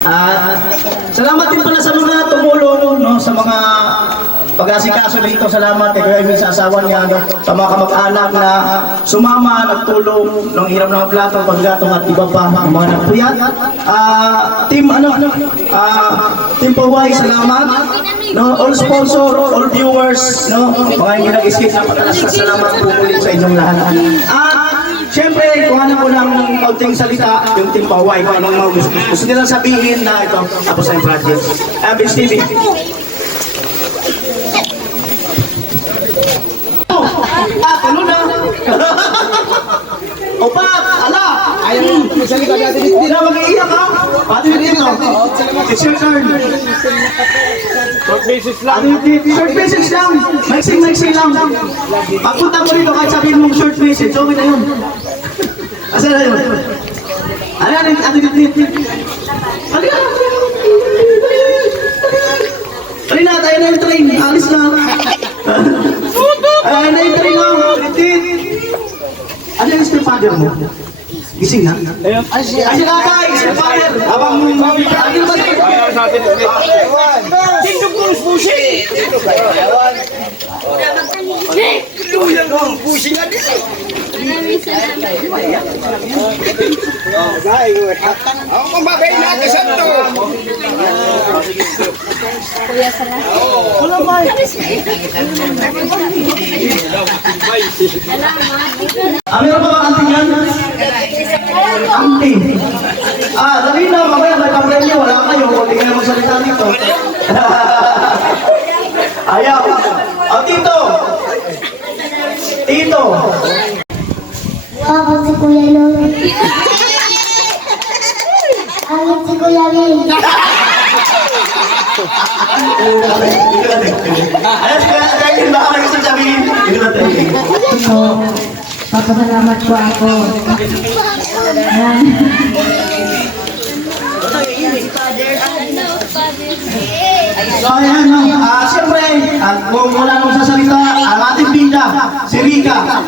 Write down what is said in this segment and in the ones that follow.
Salamat din pala sa mga tumulong, no, sa mga pag-asikaso dito. Salamat kay Kuya Emil sa asawa niya, no, sa mga kamag-anak na sumama, nagtulong ng hirap ng plato, paggatong at iba pa, mga nagpuyat. Team Paway, salamat. No, all sponsor, all viewers, no, mga hindi nag-skip na patalas na salamat po ulit sa inyong lahat. Siyempre, kuha na ko ng kaunting salita yung Team Paway, kung anong gusto nilang sabihin na ito, tapos na yung project. Vince TV. Ano na? Opa, ala! Ayaw mo salita dati dito. Hindi na mag-iiyak ha? Pati dito. It's your turn. Short basis lang. Short message lang. Maxing lang. Pagpunta mo rito kahit sabihin mong short message, okay na yun. Asan na yun? Ano dito? Train na, tayo na yung train. Alis na. Ayun na yung train na. Ano yung stepfather mo? Gising na? Ay, si kakay, stepfather. Abang ano ba rin? Tindog ko ng pushing! Pushing nga dito! Ako kung bagay na kasan to! Kuya Sara. Wala ba? Meron ba ang auntie yan? Auntie. Dali na, mamaya may pamilya, wala kayo. Hindi ka na magsalita dito. Ayaw. Tito. Ako si Kuya Lolo. Ako si Kuya Lolo. Baka may gusto sabihin. Papasalamat po ako. Ayan, siyempre, kung wala nang sasalita, ang ating bida, si Rika.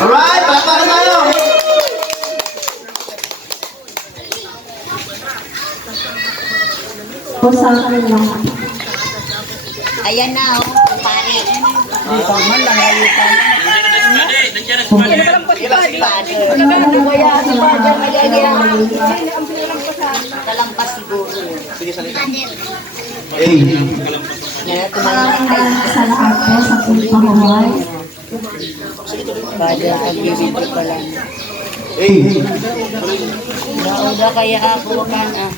Alright, palakpakan tayo. Po sa akin lang. Ayan na, oh, pare. Paman lang, hayupan. Kalampas siguro. Kaya Sa lahat po sa pagpahaway. Father, pagbibito pa lang. Nauda kaya ako kan ah.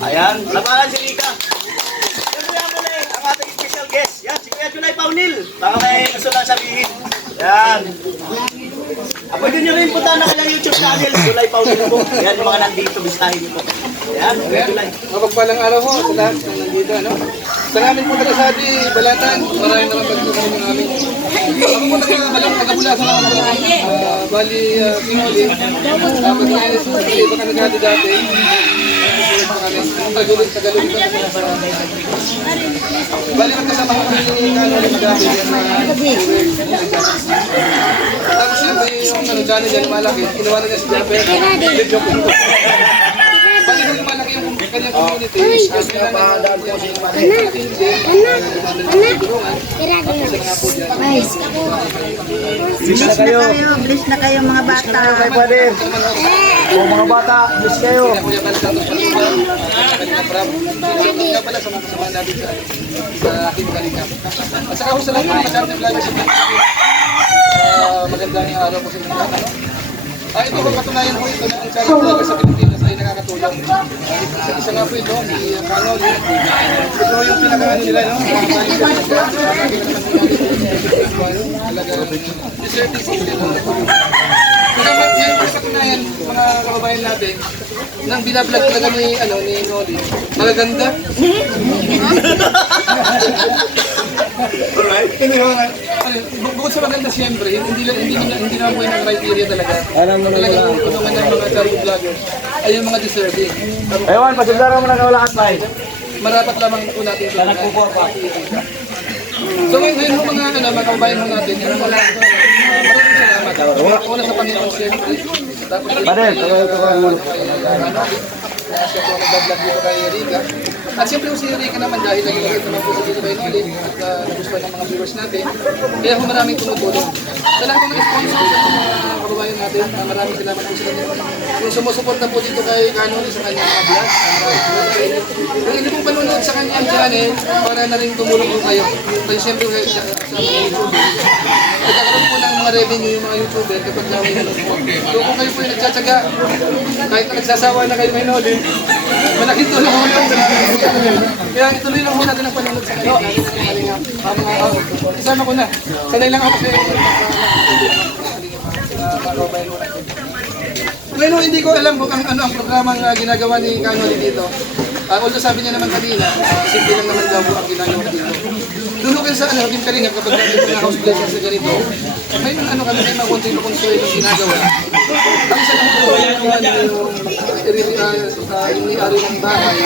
Ayan, labanan si Rika. Siyempre ang muli, ang ating special guest. Yan, si Kuya Julay Paunil. Baka may gusto lang sabihin. Yan. Pwede nyo rin punta na kanyang YouTube channel, Julay Paunil po. Yan, yung mga nandito, bisahin niyo po. Yan, Kuya Julay. Mapagpalang araw po sa lahat ng nandito, ano? Sa namin po Talasabi, Balatan, maraming pagtutunan ng amin. Ako po taga-mula sa mga Bali, Pinguli. Pag-nainis po, iba ka nagati dati. Tagalog. Bali, magkasama ko yung kanon dati. Tapos yung channel yan malaki, kinuha na niya si Japper. Joke. Bali, malaki yung kanyang community, kasi na padaan po siya Bless na kayo. Bless na kayo mga bata. Kay Father. O mga bata, bless kayo. Kuya Bal Santos Paliban, Kalingap Rab. Salamat nga pala sa mga kasama natin sa aking Kalingap. At saka ho sa lahat ng mga channel vloggers sa magandang araw po sa inyo lahat. Ito po katunayan po ito ng channel vloggers sa Pilipinas ay nakakatulong. Isa nga po ito, si Kanol. Ito yung pinakaano nila, no? Deserting system. Ngayon po sa katunayan, mga kababayan natin, nang binablog talaga ni Noli, magaganda. Alright. Bukod sa maganda siyempre, hindi naman po yung criteria talaga. Talaga po tulungan ng mga charity vloggers ay yung mga deserving. Ewan, pasundaran mo na kayo lahat, Pai. Marapat lamang po natin ito. So ngayon po mga kababayan mo natin, maraming salamat. Una sa Panginoon siyempre. Tapos Padel, siya po nag-vlog dito kay Erika. At siyempre si Erika naman dahil nag-vlog naman po dito kay Noli at nagustuhan ng mga viewers natin. Kaya po maraming tumutulong. Sa lahat ng sponsor sa mga kababayan natin, maraming salamat po sa kanila. Yung sumusuporta po dito kay Noli sa kanyang mga vlog. Kung hindi pong panonood sa kanyang channel, para na rin tumulong po kayo. Kaya siyempre sa mga YouTuber. Nagkakaroon po ng mga revenue yung mga YouTuber kapag namin nanonood. So kung kayo po yung nagtsatsaga, kahit na nagsasawa na kayo may Noli, malaking tulong mo lang. Kaya ituloy lang mo natin ang panonood sa kanila. Isama ko na. Sanay lang ako sa ngayon, hindi ko alam kung ano ang programang ginagawa ni Kanoli dito. Although sabi niya naman kanina, simple lang naman daw ang ginagawa dito. Doon kayo sa Team Kalingap kapag natin mga house blessings sa ganito, may mga kami may mga konting consuelo yung ginagawa. Ang isa lang po, yung may-ari ng bahay,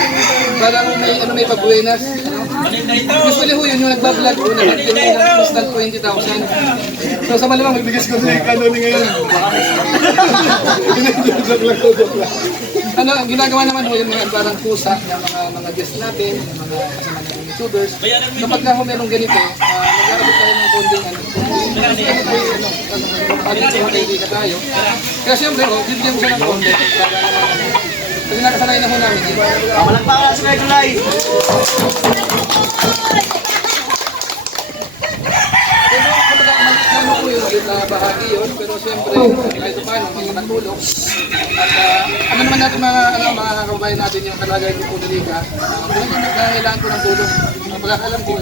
parang may pagbuenas. Usually ho yun, yung nagbablog ko, nagpinay ng instant 20,000. So sa malamang, magbigas ko sa Kanoli ngayon. Ang ginagawa naman ho yung mga parang pusa ng mga guests natin, ng mga kasama ng YouTubers. Kapag nga ho merong ganito, nag-aabot tayo ng konding kaibigan tayo. Kaya siyempre, bibigyan mo siya ng konting. Kasi nakasanay na ho namin yun. malakpakan sa kayo, Kulay. Pero kapag ano po yun, bahagi yun. Pero siyempre, kahit paano, may nakatulong. At ano naman natin mga kababayan natin yung kalagayan ni Pudelica, nangangailangan po ng tulong. Pagkakalam ko,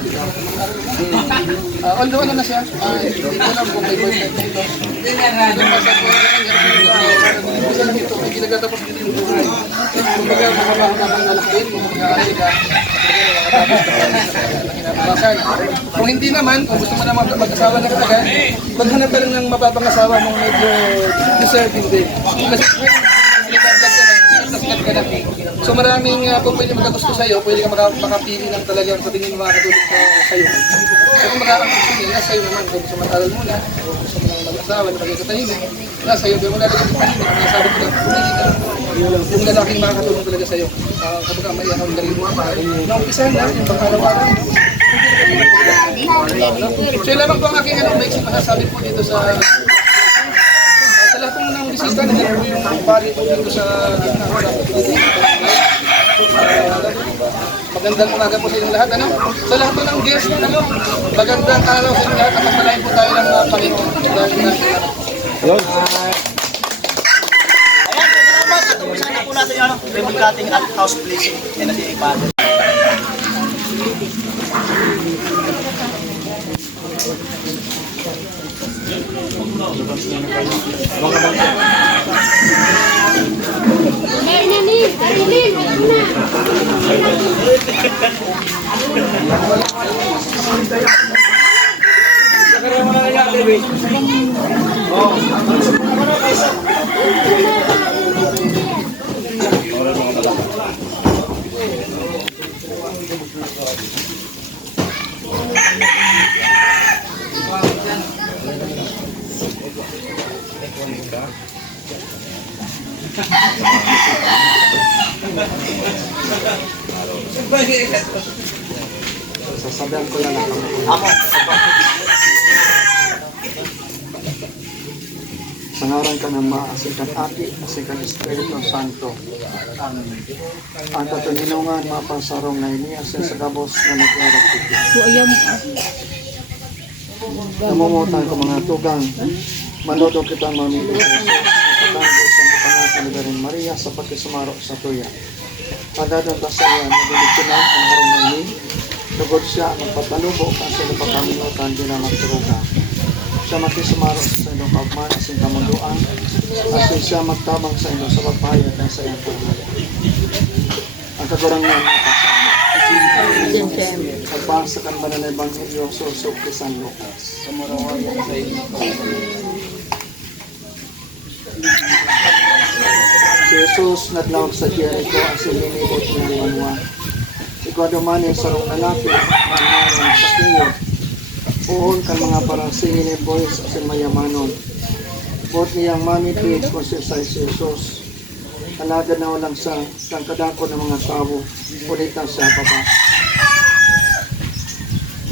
although ano na siya, hindi ko alam kung may boyfriend dito. Isa lang ito, may ginagtatapos din yung buhay. Kumbaga, makabahang anak din, mag-aaral ka, kung hindi naman, kung gusto mo naman mag-asawa na kagad, maghanap ka lang ng mababang asawa mong medyo deserving din. Kasi so maraming kung pwede magkagusto sa'yo, pwede ka makapili ng talagang sa tingin mo makakatulong sa'yo. So kung makakapili, nasa sa'yo naman kung gusto mag-aral muna, o gusto mo nang mag-asawa na pagkakatahimik, nasa sa'yo, pero wala lang yung panimik, nasabi ko lang, pumili ka lang yung lalaking makakatulong talaga sa'yo. Kapag may iyakaw na rin mo, na-umpisahan na yung pang-araw-araw. So yun lamang po ang aking basic masasabi po dito sa lahat ng bisita na po yung pari po dito sa magandang umaga po sa inyong lahat. Sa lahat po ng guest, magandang araw sa inyong lahat. Napapalain po tayo ng Panginoon. Hello. Sana po natin yung ribbon cutting at house blessing and at the Father. Sasabihan ko lang ako. Sa ngaran ka ng maasikan Aki, asikan Espiritu Santo. Ang katunilungan, mapasarong na iniya sa sagabos na nag-arap ito. Namumutan ko mga tugang, manodo kita mamili Jesus, katanggo sa pangalan ni Darin Maria sa pagkisumarok sa tuya. Pagdadanta sa iya, nabilikinan ang harong na ini, tugod siya ang patanubo kasi napakaminutan din ang magturuga. Siya makisumarok sa inyong kaugman, asing kamunduan, kasi siya magtabang sa inyo sa pagpahayag ng sa iyong pagpahayag. Ang kagurangan pagbasa kan ba na Ebanghelyo susok kay San Lucas. Si Jesus naglawag sa Jericho ang sininibot ng manwa. Ikaw dumani sa rong lalaki ang naroon sa kiyo. Puhon kan mga parang singin boys sa mayamanon. Bot niyang mamipid kung siya sa Jesus. Alagad na walang sa kadako ng mga tao. Pulita siya baba.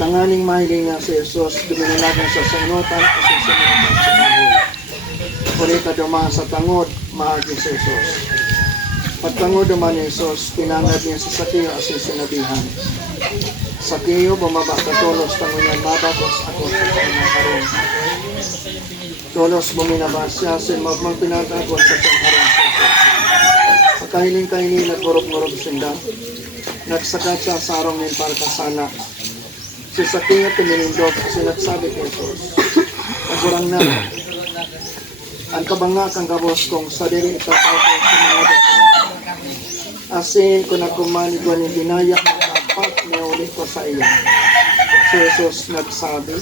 Tanganing mahiling nga si Jesus, duminalagan sa sanutan o sa sinutan sa tangod. Pulita dumaan sa tangod, maagi si Jesus. Pagtangod dumaan ni Jesus, pinangad niya sa Sakiyo asin sinabihan. Sakiyo, bumaba ka tolos, tangunyan mabagos ako sa kanyang harong. Tolos buminaba siya, sin magmang pinatagon sa kanyang harong sa Jesus. Kahiling-kahiling nagmurog-murog sinda. Nagsagat siya sa arong ng parkasala. Si Sakiyo tuminindog kasi nagsabi kay Jesus. Nagurang na. Ang kabanga kang gabos kong sa diri ito tao ko sumunod ako. Asin ko nagkumani ko ni binaya ng tapat na uli ko sa iyo. Si Jesus nagsabi.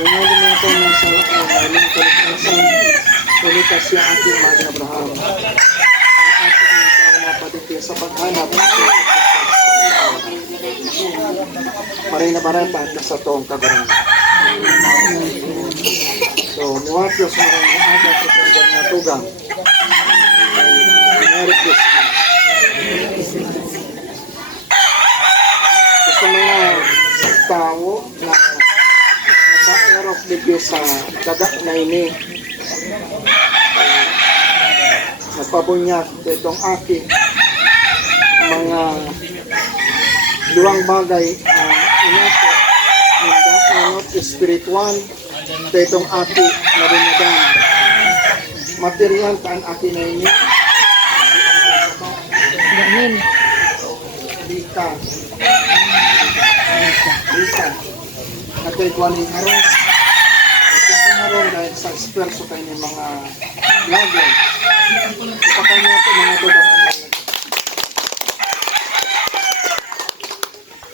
Nunod mo ito ng sarap ng maling kalikasan. Kulikas siya aking mga Abraham. Sa paghanap maray na barata at sa toong kabarang. So, niwag Diyos maray na aga sa kanyang natugang. Merry Christmas. Sa mga tao na nakaerok libyo sa dadak na ini, nagpabunyag itong Aki mga luwang bagay inato inot espiritual itong Aki na rinadang material kaan Aki na ini Lika nagkaikuanin harong harong dahil sa esperso kayo ng mga vlogger ipakanya ito mga dodangan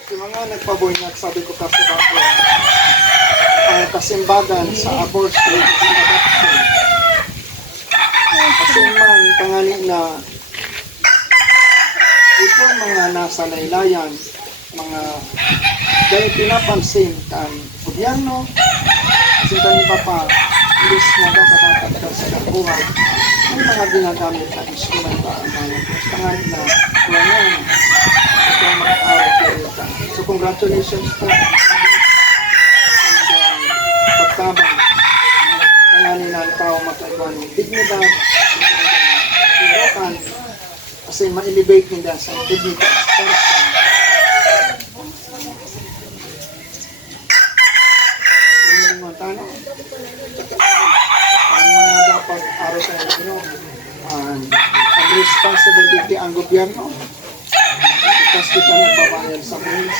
si mga nagpabunyag sabi ko kasi ako ang kasimbagan sa abortion sa adoption kasi man pangalit na ito mga nasa laylayan mga dahil pinapansin kan gobyerno kasi kami papa ilis na dapat sa kabuhay ang mga ginagamit na instrumento ang mga pangalit na kuwanan ito ang mag-aaral ka. So congratulations po pagtabang pangalit na ang tao magkaiwan dignidad irokan kasi ma-elevate nila sa dignity as person. Ang mga dapat araw sa inyo ang responsibility ang gobyerno kasi kita nagbabayad sa bills.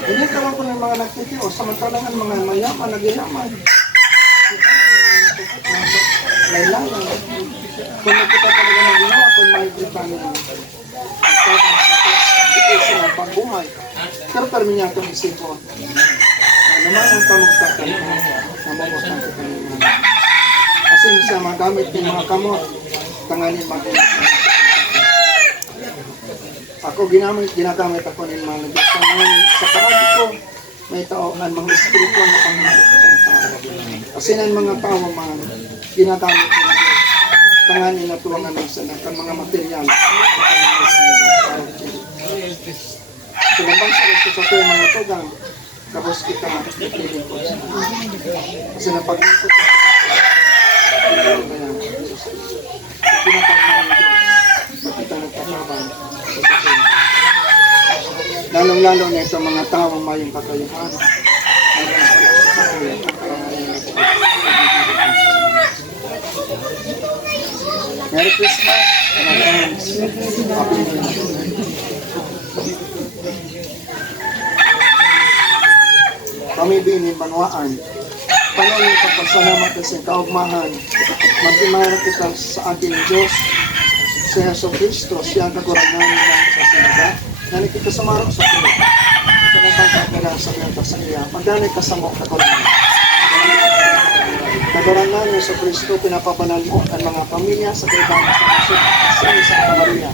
Hindi kawan ko ng mga nagtitiyo samantalang ang mga mayaman nag-ilaman laylayan kung kita talaga mag-inawa kung makikita ng ito ng pagbuhay pero perminya itong isipon naman ang pamagtakan namamagtakan kita ng mga kasi siya magamit ng mga kamot tanganin mag-inawa ako ginagamit ako ng mga nagsasaman sa paragi ko may tao ng mga spiritual na pangalaman kasi ng mga tao mga ginagamit ng tanganin na tuwang namin sa mga material. Sinabang sa gusto sa tuwang mga tugang, tapos kita makikiling ko sa kasi napag-ikot ko sa pinapagmahal ng Diyos pag kita nagkakabang sa tuwang. Lalong-lalo na ito mga tao mayong kakayahan. Merry Christmas and advance. Happy New Year. Kami binin manuaan. Panawin kapasalamat sa kaugmahan. Magdimara kita sa ating Diyos, sa Yeso Cristo, siya ang kakurangan ng sa sinaga. Nani kita sa marok sa tulo. Sa nabagkakala sa kanta sa iya. Magdani ka sa mok kakurangan. Kakurangan ng Yeso Cristo, pinapabanan mo ang mga pamilya sa kaibang sa nasod sa Maria.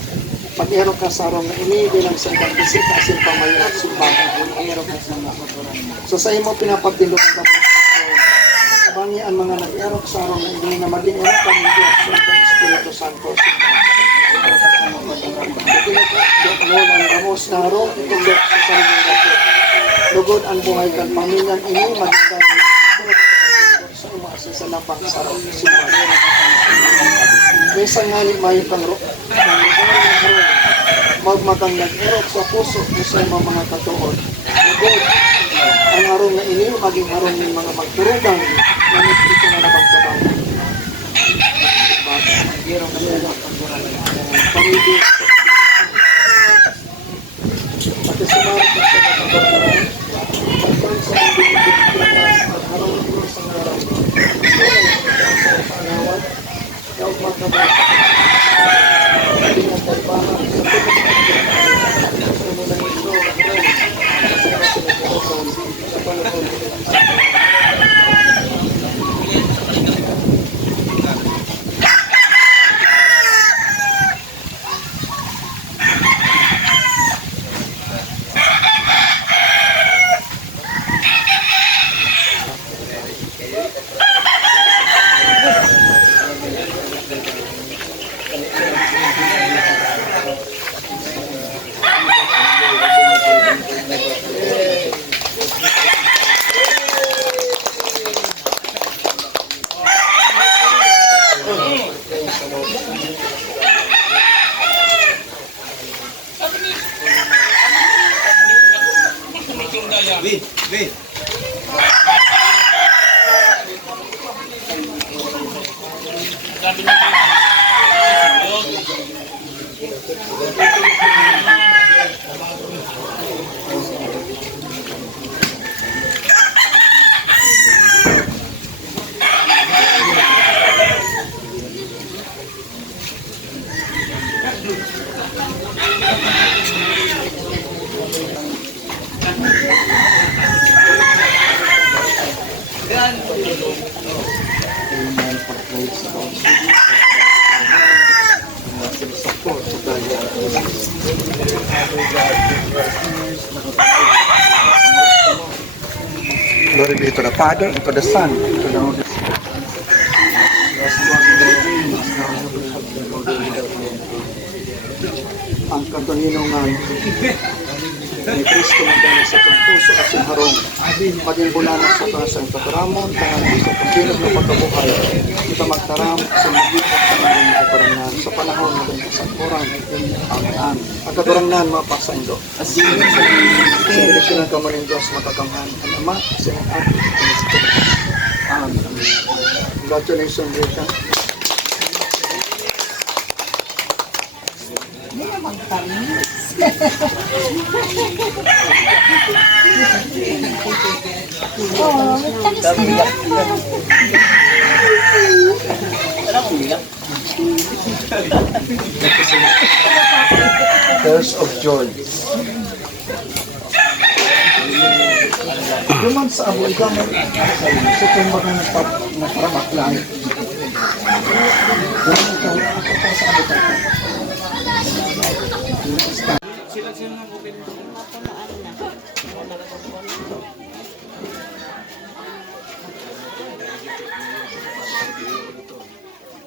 Pag-ero ka sa arong na ini, bilang sa ibang bisita, asin pamayo at sumbagan. Pag-ero ka sa mga kakurangan. So sa imo pinapagtindok ka mo sa bangi ang mga nag-ero sa arong na ini na maging ero ka ng Diyos sa ibang Espiritu Santo. Dok mo ng ramos na arong itulog sa sarili nato. Lugod ang buhay kan pamilyang ini, magiging sa imo asin sa lapang sa simbahan. Isang nga ni mayo kang magmatang nag-erot sa puso sa mga katuon. Lugod ang harong na ini, maging harong ng mga magturugang na nito na nabagtabang. Pamilya at sumarap sa mga katuon. Pagkang sa mga binibigyan at harong ng sa harong. Sa angawat, yaw magtabang. Pinag taybahan sa Glory be to the Father, and to the Son, and to the Holy Spirit. Ang katuninungan ni Kristo magdala sa itong puso at sa harong, maging bulanan sa pasang kataramon, tangan sa pagkinog ng pagkabuhay, kita magtaram sa magitan sa maring katarangan, sa panahon na rin sa kurang, Amen. Ang katarangan mapasa indo. Sa direksyon ng kamaling Diyos matakamhan, ang Ama, sa Anak, at sa Espiritu. Amen. Congratulations, Rita. Tears of joy. Duman sa abo, ikaw mo sa kumbaga nagparabaklay. Duman ikaw, ako pa sa abo tayo.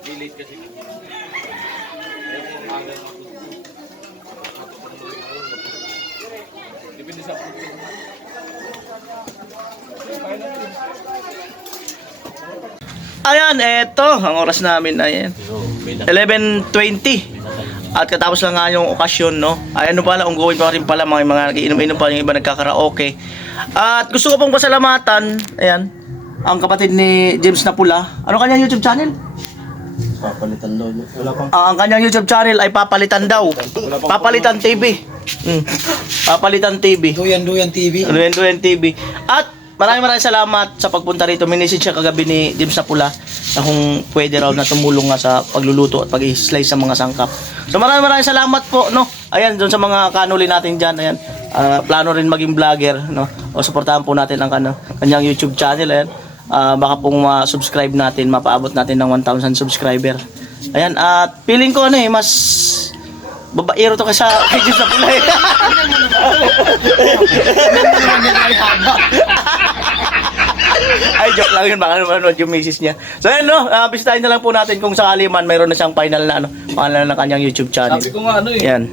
Delete Ayan, eto, ang oras namin ayan. 11:20. At katapos lang nga yung okasyon, no? Ayan no pala, ongoing pa rin pala mga nagiinom-inom pa yung iba nagkakaraoke. At gusto ko pong pasalamatan, ayan, ang kapatid ni James Napula. Ano kanyang YouTube channel? Papalitan daw. Wala pang Ang kanyang YouTube channel ay Papalitan daw. Papalitan TV. Papalitan TV. Duyan TV. Duyan TV. At maraming salamat sa pagpunta rito. Minisage siya kagabi ni James Napula na kung pwede raw na tumulong nga sa pagluluto at pag-slice sa mga sangkap. So maraming salamat po, no. Ayan, doon sa mga kanuli natin diyan, ayan. Plano rin maging vlogger, no. O suportahan po natin ang kanyang YouTube channel, ayan. Baka pong ma-subscribe natin, mapaabot natin ng 1,000 subscriber. Ayan, at feeling ko mas babaero to kasi sa video sa pula eh. Ay, joke lang yun. Baka manood yung misis niya. So, ayan, no. Bisitahin na lang po natin kung sakali man mayroon na siyang final na pangalan ng kanyang YouTube channel. Sabi ko nga Yan.